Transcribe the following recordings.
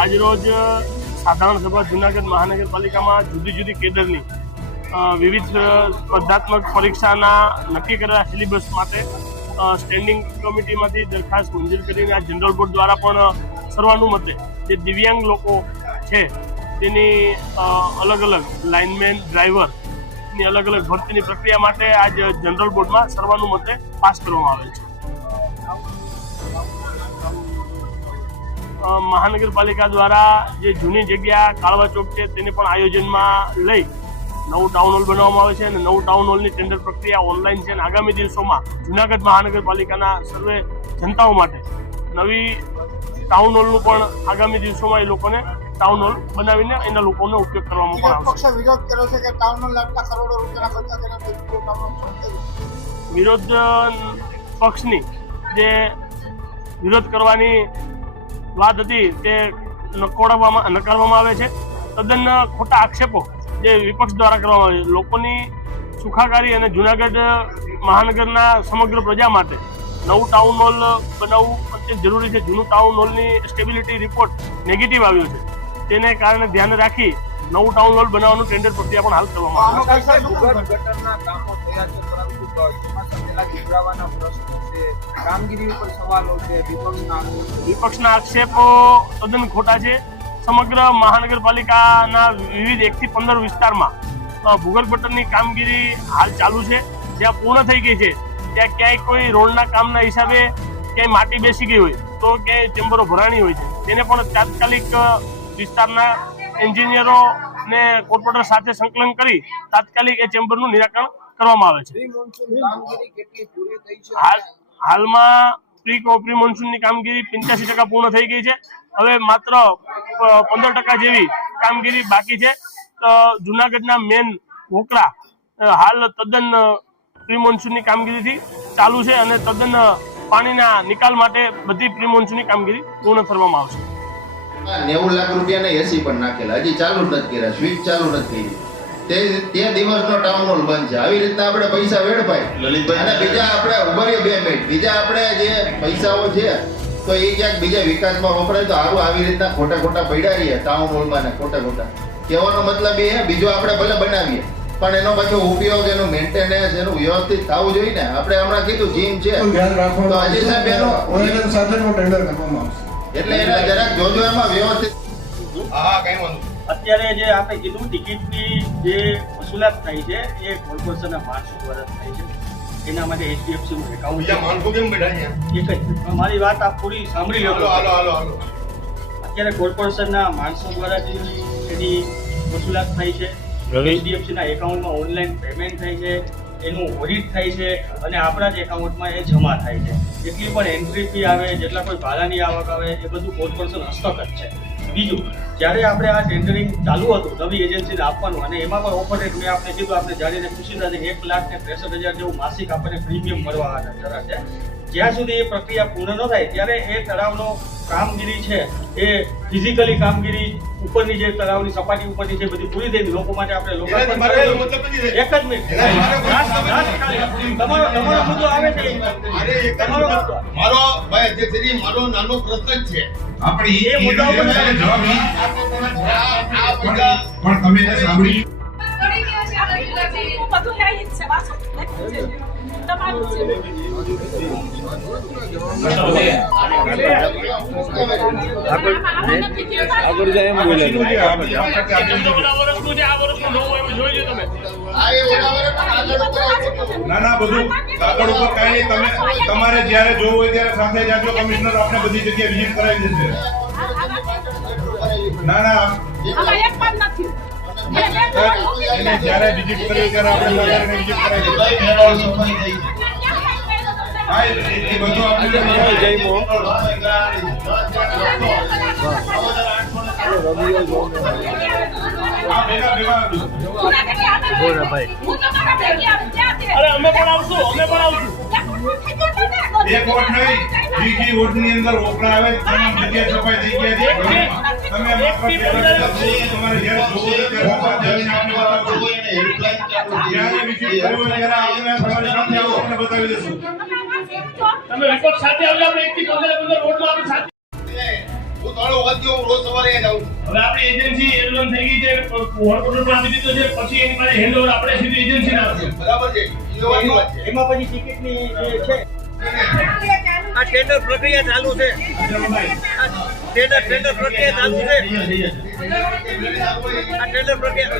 આજરોજ સાધારણ સભા જૂનાગઢ મહાનગરપાલિકામાં જુદી જુદી કેડરની વિવિધ સ્પર્ધાત્મક પરીક્ષાના નક્કી કરેલા સિલેબસ માટે સ્ટેન્ડિંગ કમિટીમાંથી દરખાસ્ત મંજૂર કરીને આ જનરલ બોર્ડ દ્વારા પણ સર્વાનુમતે જે દિવ્યાંગ લોકો છે તેની અલગ અલગ લાઇનમેન ડ્રાઈવરની અલગ અલગ ભરતીની પ્રક્રિયા માટે આજ જનરલ બોર્ડમાં સર્વાનુમતે પાસ કરવામાં આવે છે. મહાનગરપાલિકા દ્વારા જે જૂની જગ્યા કાળવા ચોક છે તેને પણ આયોજનમાં લઈ નવું ટાઉન હોલ બનાવવામાં આવે છે અને નવું ટાઉન હોલની ટેન્ડર પ્રક્રિયા ઓનલાઈન છે અને આગામી દિવસોમાં જૂનાગઢ મહાનગરપાલિકાના સર્વે જનતાઓ માટે નવી ટાઉન હોલનું પણ આગામી દિવસોમાં એ લોકોને ટાઉન હોલ બનાવીને એના લોકોનો ઉપયોગ કરવામાં પણ આવશે. વિરોધ કર્યો છે કે ટાઉન હોલ આટલા કરોડો રૂપિયાના ખર્ચા વિરોધ પક્ષની જે વિરોધ કરવાની વાત હતી તે નકારવામાં આવે છે. તદ્દન ખોટા આક્ષેપો જે વિપક્ષ દ્વારા કરવામાં આવે છે. લોકોની સુખાકારી અને જૂનાગઢ મહાનગરના સમગ્ર પ્રજા માટે નવું ટાઉન હોલ બનાવવું અત્યંત જરૂરી છે. જૂનું ટાઉન હોલની સ્ટેબિલિટી રિપોર્ટ નેગેટિવ આવ્યો છે. તેને કારણે ધ્યાન રાખી નવું ટાઉન હોલ બનાવવાનું ટેન્ડર પ્રક્રિયા પણ હાલ કરવામાં આવે છે. વિપક્ષના આક્ષેપો તદ્દન ખોટા છે. સમગ્ર મહાનગરપાલિકાના વિવિધ 1 થી 15 વિસ્તારમાં ભૂગર્ભ ગટરની કામગીરી હાલ ચાલુ છે. જ્યાં પૂર્ણ થઈ ગઈ છે ત્યાં ક્યાંય કોઈ રોડના કામના હિસાબે ક્યાંય માટી બેસી ગઈ હોય તો ક્યાંય ચેમ્બરો ભરાણી હોય છે તેને પણ તાત્કાલિક વિસ્તારના એન્જિનિયરો ને કોર્પોરેટર સાથે સંકલન કરી તાત્કાલિક એ ચેમ્બરનું નિરાકરણ કરવામાં આવે છે. હાલમાં પ્રી મોન્સૂનની કામગીરી 85% પૂર્ણ થઈ ગઈ છે. હવે માત્ર 15% જેવી કામગીરી બાકી છે. જૂનાગઢના મેન વોકરા હાલ તદ્દન પ્રી મોન્સૂનની કામગીરીથી ચાલુ છે અને તદ્દન પાણીના નિકાલ માટે બધી પ્રી મોન્સૂનની કામગીરી પૂર્ણ કરવામાં આવશે. 90 લાખ રૂપિયાના એસી પણ નાખેલા, હજી ચાલુ નથી કર્યા, સ્વિચ ચાલુ નથી કરી. તે દિવસનો ટાઉન હોલ બંધ છે. આવી રીતના આપણે પૈસા વેડફાય અને બીજા આપણે ઉભરીએ 2 મિનિટ બીજા આપણે જે પૈસાઓ છે તો એ ક્યાંક બીજા વિકાસમાં વપરાય તો સારું. આવી રીતના ખોટા પડ્યા રહીએ ટાઉન હોલમાં ને ખોટા કહેવાનો મતલબ એ બીજો આપણે ભલે બનાવીએ પણ એનો પાછો ઉપયોગ એનું મેન્ટેનન્સ એનું વ્યવસ્થિત થવું જોઈએ ને. આપણે હમણાં કીધું જીમ છે તો અજય સાહેબ એનો સાથેનો ટેન્ડર કરવામાં આવશે એટલે એને જરાક જોજો એમાં વ્યવસ્થિત. હા કઈ વાંધો. અત્યારે જે આપણે કીધું ટિકિટની જે વસૂલાત થાય છે એ કોર્પોરેશનના માણસો દ્વારા થાય છે. એના માટે HDFC નું એકાઉન્ટ માણસો કેમ બેઠા છે એક જ મારી વાત આપ પૂરી સાંભળી લો. હાલો. અત્યારે કોર્પોરેશનના માણસો દ્વારા એની વસૂલાત થાય છે. HDFC ના એકાઉન્ટમાં ઓનલાઈન પેમેન્ટ થાય છે, એનું ઓડિટ થાય છે અને આપણા જ એકાઉન્ટમાં એ જમા થાય છે. જેટલી પણ એન્ટ્રી ફી આવે, જેટલા કોઈ ભાડાની આવક આવે એ બધું કોર્પોરેશન હસ્તક જ છે. બીજું, જ્યારે આપણે આ ટેન્ડરિંગ ચાલુ હતું નવી એજન્સીને આપવાનું અને એમાં પણ ઓફર રેટ મેં આપણે કીધું આપણે જાણીને ખુશી થતી 1,63,000 જેવું માસિક આપણને પ્રીમિયમ મળવા જરા છે. જ્યાં સુધી એ પ્રક્રિયા પૂર્ણ ન થાય ત્યારે એ તળાવનો કામગીરી છે એ ફિઝિકલી કામગીરી ઉપરની જે તળાવની સપાટી ઉપરની છે બધી પૂરી થઈ લોકો માટે આપણે લોકાર્પણ એક જ મિનિટ તમારો મુદ્દો આવે છે. મારો ભાઈ અધ્યક્ષજી મારો નાનો પ્રશ્ન જ છે. આપણે એ મુદ્દા ઉપર જવાબ પણ તમે એને સાંભળી આગળ જાય એમ બોલે ના બધું કાગળ ઉપર કઈ નહીં. તમે તમારે જ્યારે જોવું હોય ત્યારે સાથે જાજો. કમિશનર આપણે બધી જગ્યાએ વિઝિટ કરાવી દેશે. ના એને જ્યારે વિઝિટ કરી ત્યારે આપણે વિઝિટ કરાવી હા એ બધું આપણે અમે પણ આવશું. એક વોટ નહીં બીજી વોટની અંદર વોકરા આવે તમામ જગ્યાએ સફાઈ થઈ ગયા છે. તમે તમારે જ્યારે જોવો ત્યારે જઈને આપણે બતાવો. જ્યારે વિઝિટ કર્યું ત્યારે આપણે તમારી સાથે આવો તમને બતાવી દઈશું. તમે વિપક્ષ સાથે આવજો. આપણે 1 થી 15 વોટમાં આપણે સાથે હવે આપણી એજન્સી એડવાન્સ થઈ ગઈ છે, હોસ્પિટલ પાસે દીધો છે, પછી એની પાસે હેન્ડઓવર આપણે સીધી એજન્સીને આપશે. એમાં પછી ટિકિટની જે છે આ ટેન્ડર પ્રક્રિયા ચાલુ છે. ટેન્ડર પ્રક્રિયા ચાલુ છે. આ ટેન્ડર પ્રક્રિયા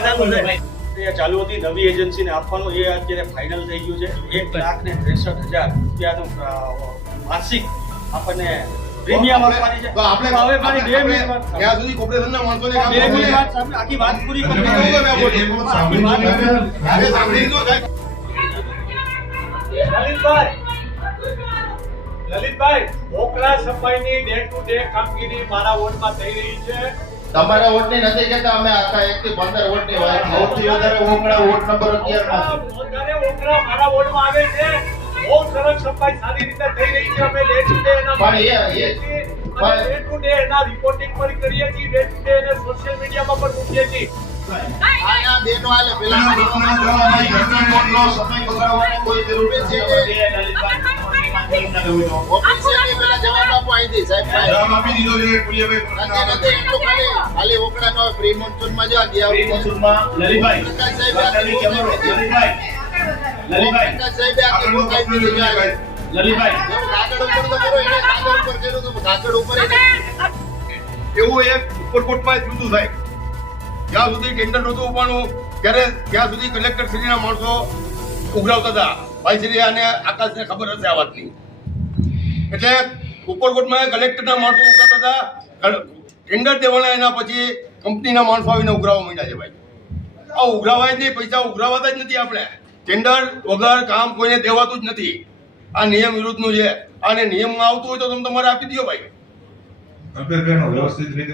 ચાલુ છે. એ ચાલુ હતી, નવી એજન્સીને આપવાનું, એ અત્યારે ફાઇનલ થઈ ગયું છે. 1,63,000 રૂપિયાનું વાર્ષિક આપણને પ્રીમિયમ આપવાની છે. આપણે હવે મારી 2 મિનિટ ત્યાં સુધી કોર્પોરેશનના માણસોને કામ 2 કરવું મિનિટ છે. વાત આખી વાત પૂરી કરી લલિતભાઈ, ઓકરા સફાઈની ડે ટુ ડે કામગીરી મારા વોર્ડમાં થઈ રહી છે. તમારા વોટની નથી કહેતા, અમે આખા 1 થી 15 વોટની વાત, સૌથી વધારે ઓકળા વોટ નંબર 11 માં છે. વધારે ઓકરા મારા વોર્ડમાં આવે છે. બહુ સરસ સફાઈ સારી રીતે થઈ રહી છે. અમે ડે ટુ ડે એના પણ એ- ડે ટુ ડે એના રિપોર્ટિંગ પણ કરીએ છીએ. ડે ટુ ડે એને સોશિયલ મીડિયામાં પણ મૂકીએ છીએ. આના બેનો હાલે પેલા વોટનો સમય બગાડવાનો કોઈ જરૂર નથી. ઓફિસિયલી પેલા જવાબ આપો અહીંથી સાહેબ ભાઈ. જવાબ આપી દીધો છે પુલિયાભાઈ. નથી એટલું ખાલી ઓકળાનો પ્રી મોન્સૂનમાં જો ગયા લલિતભાઈ, પ્રકાશ સાહેબે આખી પ્રકાશ સાહેબે આખી book આપી દીધી છે. લલિતભાઈ, એવું કાગળ ઉપર તો કરો, એને કાગળ ઉપર કર્યું તો કાગળ ઉપર એને એવું એક ઉપરકોટમાં જ થયું સાહેબ. જ્યાં સુધી ટેન્ડર નહોતું ઉપાડવું ત્યાં સુધી કલેક્ટર શ્રીના માણસો ઉઘરાવતા હતા. ભાઈ શ્રી અને આકાશને ખબર હશે આ વાતની. એટલે ઉપરકોટમાં કલેક્ટરના માણસો ઉઘરાવતા હતા. ટેન્ડર દેવાના એના પછી કંપનીના માણસો આવીને ઉઘરાવવા માંડ્યા છે ભાઈ. આ ઉઘરાવાય જ નહીં, પૈસા ઉઘરાવાતા જ નથી. આપણે ટેન્ડર વગર કામ કોઈને દેવાતું જ નથી. આ નિયમ વિરુદ્ધનું છે. અને નિયમમાં આવતું હોય તો તમે તમારે આપી દો ભાઈ. વ્યવસ્થિત રીતે